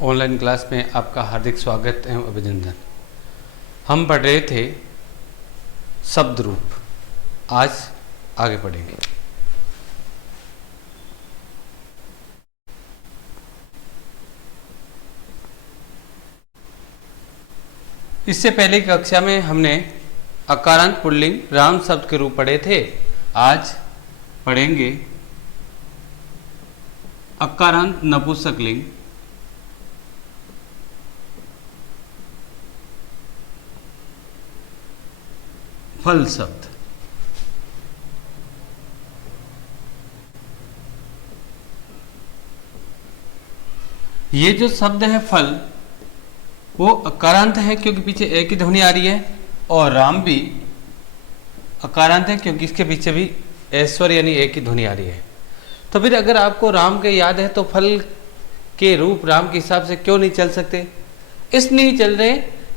Online class में आपका हार्दिक स्वागत एवं अभिनंदन। हम पढ़ रहे थे शब्द रूप, आज आगे पढ़ेंगे। इससे पहले की कक्षा में हमने अकारांत पुल्लिंग राम शब्द के रूप पढ़े थे। आज पढ़ेंगे अकारांत नपुंसकलिंग फल शब्द। ये जो शब्द है फल, वो अकारांत है क्योंकि पीछे ए की ध्वनि आ रही है, और राम भी अकारांत है क्योंकि इसके पीछे भी ऐश्वर्य यानी ए की ध्वनि आ रही है। तो फिर अगर आपको राम के याद है तो फल के रूप राम के हिसाब से क्यों नहीं चल सकते? इसलिए नहीं चल रहे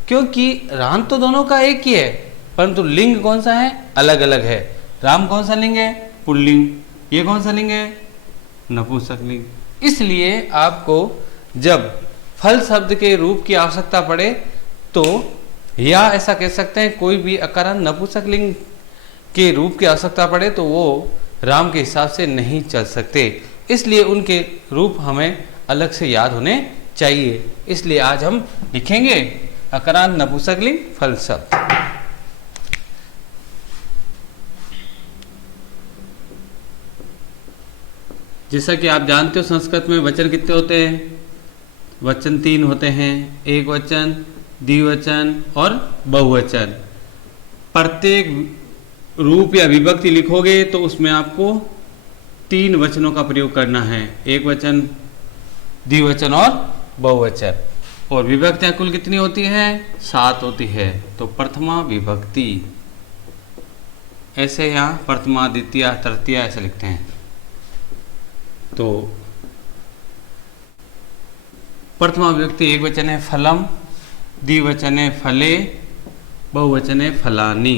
क्योंकि राम तो दोनों का एक ही है, परंतु लिंग कौन सा है? अलग अलग है। राम कौन सा लिंग है? पुल्लिंग। ये कौन सा लिंग है? नपुंसकलिंग। इसलिए आपको जब फल शब्द के रूप की आवश्यकता पड़े तो, या ऐसा कह सकते हैं कोई भी अकारांत नपुंसकलिंग के रूप की आवश्यकता पड़े तो वो राम के हिसाब से नहीं चल सकते। इसलिए उनके रूप हमें अलग से याद होने चाहिए। इसलिए आज हम लिखेंगे अकारांत नपुंसकलिंग फल शब्द। जैसा कि आप जानते हो संस्कृत में वचन कितने होते हैं? वचन 3 होते हैं, एक वचन, द्विवचन और बहुवचन। प्रत्येक रूप या विभक्ति लिखोगे तो उसमें आपको 3 वचनों का प्रयोग करना है, एक वचन, द्विवचन और बहुवचन। और विभक्तियां कुल कितनी होती हैं? 7 होती है। तो प्रथमा विभक्ति, ऐसे यहाँ प्रथमा, द्वितीय, तृतीय ऐसे लिखते हैं। तो प्रथमा विभक्ति एक वचन है फलम, द्विवचन है फले, बहुवचन है फलानी।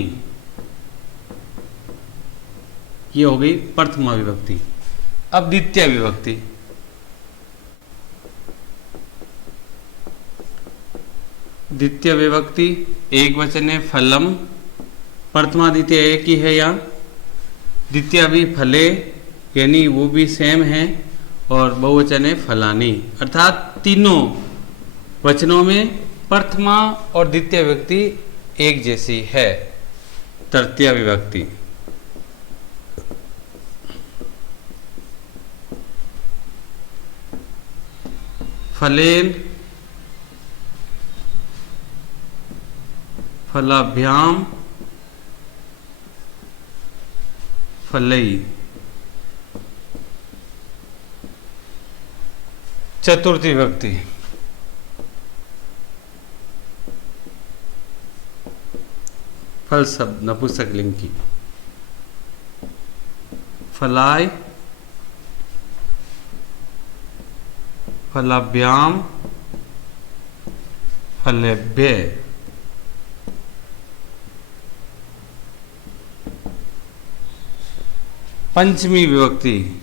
ये हो गई प्रथमा विभक्ति। अब द्वितीय विभक्ति। द्वितीय विभक्ति एक वचन है फलम, प्रथमा द्वितीय एक ही है यहाँ, द्वितीय भी फले यानी वो भी सेम है, और बहुवचन है फलानी। अर्थात तीनों वचनों में प्रथमा और द्वितीय विभक्ति एक जैसी है। तृतीय विभक्ति फलेन, फलाभ्याम, फलई। चतुर्थी विभक्ति फल शब्द नपुंसकलिंग की फलाय, फलाभ्याम, फलेभ्य। पंचमी विभक्ति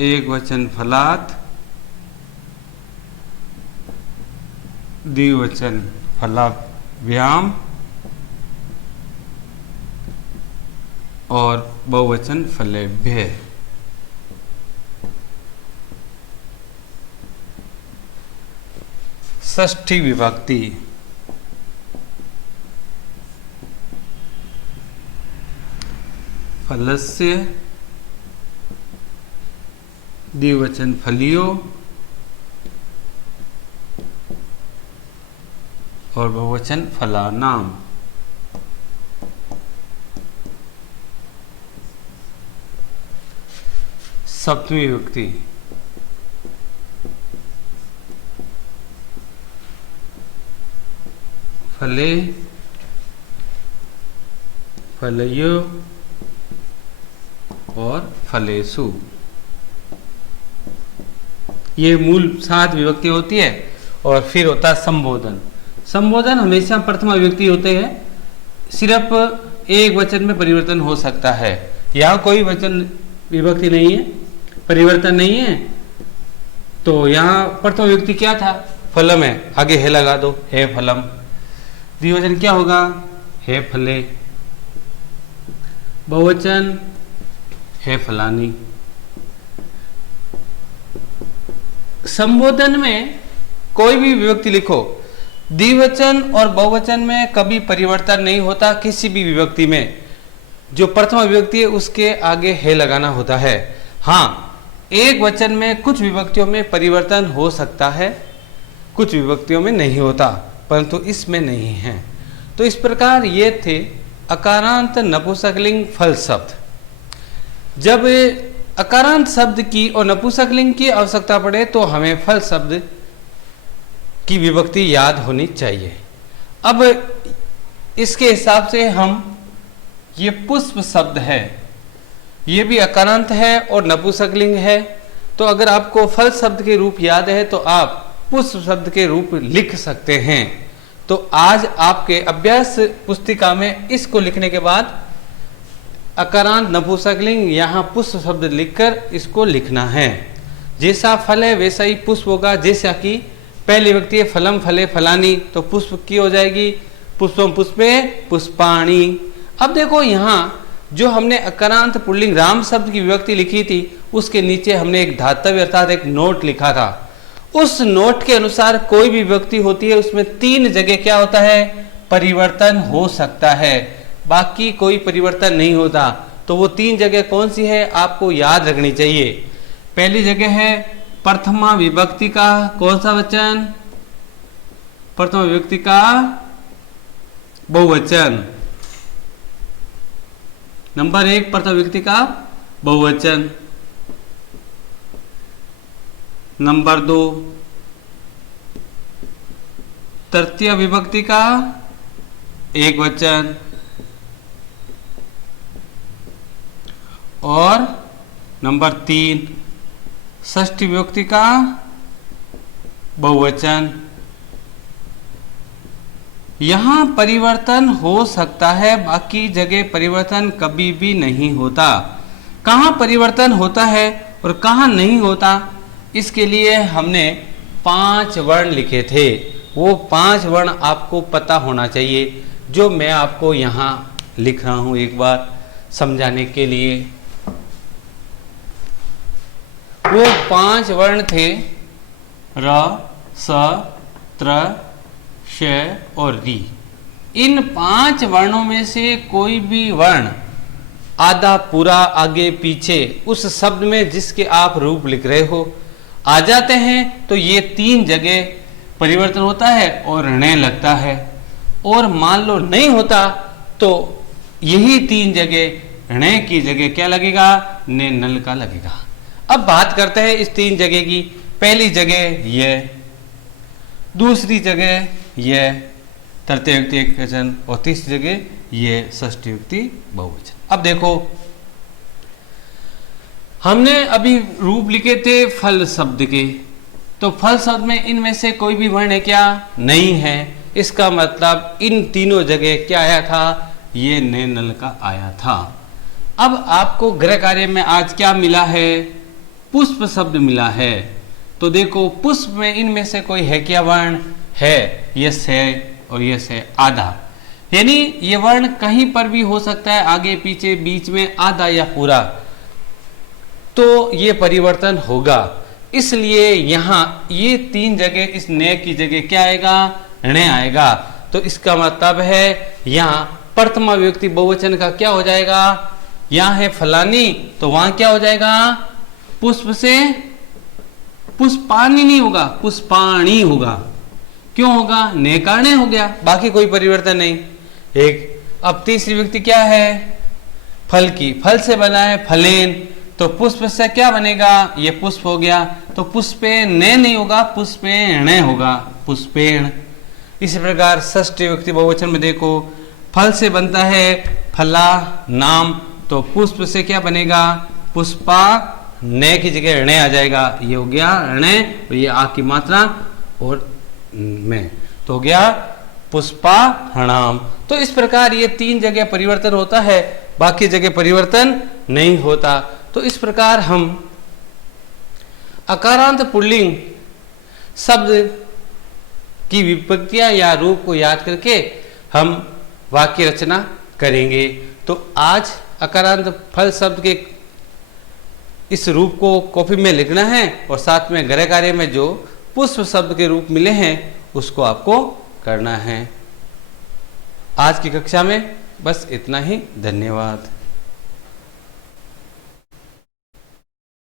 एक वचन फलात, द्विवचन फलाभ्याम और बहुवचन फलेभ्य। षष्ठी विभक्ति फलस्य, द्विवचन फलियो और बहुवचन फलानाम। सप्तमी विभक्ति फले, फलयो और फलेसु। ये मूल 7 विभक्ति होती है। और फिर होता है संबोधन। संबोधन हमेशा प्रथमा विभक्ति होते हैं, सिर्फ एक वचन में परिवर्तन हो सकता है। यहाँ कोई वचन विभक्ति नहीं है, परिवर्तन नहीं है, तो यहाँ प्रथम विभक्ति क्या था? फलम है, आगे है लगा दो, है फलम। द्विवचन क्या होगा? है फले। बहुवचन है फलानी। संबोधन में कोई भी विभक्ति लिखो, द्विवचन और बहुवचन में कभी परिवर्तन नहीं होता। किसी भी विभक्ति में जो प्रथम विभक्ति है उसके आगे है लगाना होता है। हाँ, एक वचन में कुछ विभक्तियों में परिवर्तन हो सकता है, कुछ विभक्तियों में नहीं होता, परंतु इसमें नहीं है। तो इस प्रकार ये थे अकारांत नपुंसकलिंग फल शब्द। जब अकारांत शब्द की और नपुंसकलिंग की आवश्यकता पड़े तो हमें फल शब्द की विभक्ति याद होनी चाहिए। अब इसके हिसाब से हम ये पुष्प शब्द है, ये भी अकारांत है और नपुंसकलिंग है। तो अगर आपको फल शब्द के रूप याद है तो आप पुष्प शब्द के रूप लिख सकते हैं। तो आज आपके अभ्यास पुस्तिका में इसको लिखने के बाद अकारांत नपुंसकलिंग यहाँ पुष्प शब्द लिखकर इसको लिखना है। जैसा फल है वैसा ही पुष्प होगा। जैसा कि पहली विभक्ति है फलम फले फलानी, तो पुष्प की हो जाएगी पुष्पम पुष्पे पुष्पाणी। अब देखो यहाँ जो हमने अकारांत पुल्लिंग राम शब्द की विभक्ति लिखी थी उसके नीचे हमने एक धातव्य अर्थात एक नोट लिखा था। उस नोट के अनुसार कोई भी विभक्ति होती है उसमें 3 जगह क्या होता है? परिवर्तन हो सकता है, बाकी कोई परिवर्तन नहीं होता। तो वो 3 जगह कौन सी है आपको याद रखनी चाहिए। पहली जगह है प्रथमा विभक्ति का कौन सा वचन? प्रथमा विभक्ति का बहुवचन। नंबर 1 प्रथम विभक्ति का बहुवचन। नंबर 2 तृतीय विभक्ति का एक वचन। और नंबर 3 षष्ठी विभक्ति का बहुवचन। यहाँ परिवर्तन हो सकता है, बाकी जगह परिवर्तन कभी भी नहीं होता। कहाँ परिवर्तन होता है और कहाँ नहीं होता, इसके लिए हमने 5 वर्ण लिखे थे। वो 5 वर्ण आपको पता होना चाहिए, जो मैं आपको यहाँ लिख रहा हूँ एक बार समझाने के लिए। वो 5 वर्ण थे र, स, त्र, श और री। इन 5 वर्णों में से कोई भी वर्ण आधा पूरा आगे पीछे उस शब्द में जिसके आप रूप लिख रहे हो आ जाते हैं तो ये 3 जगह परिवर्तन होता है और ऋण लगता है। और मान लो नहीं होता तो यही 3 जगह ऋण की जगह क्या लगेगा? ने नल का लगेगा। अब बात करते हैं इस 3 जगह की। पहली जगह यह, दूसरी जगह यह तृतीय विभक्ति एकवचन और तीसरी जगह यह षष्ठी विभक्ति बहुवचन। अब देखो हमने अभी रूप लिखे थे फल शब्द के, तो फल शब्द में इनमें से कोई भी वर्ण है क्या? नहीं है। इसका मतलब इन तीनों जगह क्या आया था? ये ने नल का आया था। अब आपको गृह कार्य में आज क्या मिला है? पुष्प शब्द मिला है। तो देखो पुष्प में इनमें से कोई है क्या वर्ण? है, यस है और यस है आधा। यानी ये वर्ण कहीं पर भी हो सकता है, आगे पीछे बीच में आधा या पूरा, तो ये परिवर्तन होगा। इसलिए यहाँ ये 3 जगह इस ने की जगह क्या आएगा? ऋण आएगा। तो इसका मतलब है यहाँ प्रथमा विभक्ति बहुवचन का क्या हो जाएगा? यहाँ है फलानी, तो वहां क्या हो जाएगा? पुष्प से पुष्पानी नहीं होगा, पुष्पाणी होगा। क्यों होगा? ने कारणे हो गया, बाकी कोई परिवर्तन नहीं। एक अब तीसरी विभक्ति क्या है? फल की, फल से बना है फलेन, तो पुष्प से क्या बनेगा? ये पुष्प हो गया, तो पुष्पे ने नहीं होगा, पुष्पेण होगा, पुष्पेण। इसी प्रकार षष्ठी विभक्ति बहुवचन में देखो फल से बनता है फला नाम, तो पुष्प से क्या बनेगा? पुष्पा, ने की जगह ऋण आ जाएगा, ये हो गया ऋण, और ये आ की मात्रा और में, तो हो गया पुष्पा हणाम। तो इस प्रकार ये 3 जगह परिवर्तन होता है। बाकी जगह परिवर्तन नहीं होता। तो इस प्रकार हम अकारांत पुल्लिंग शब्द की विभक्तियां या रूप को याद करके हम वाक्य रचना करेंगे। तो आज अकारांत फल शब्द के इस रूप को कॉपी में लिखना है और साथ में गृह कार्य में जो पुष्प शब्द के रूप मिले हैं उसको आपको करना है। आज की कक्षा में बस इतना ही। धन्यवाद।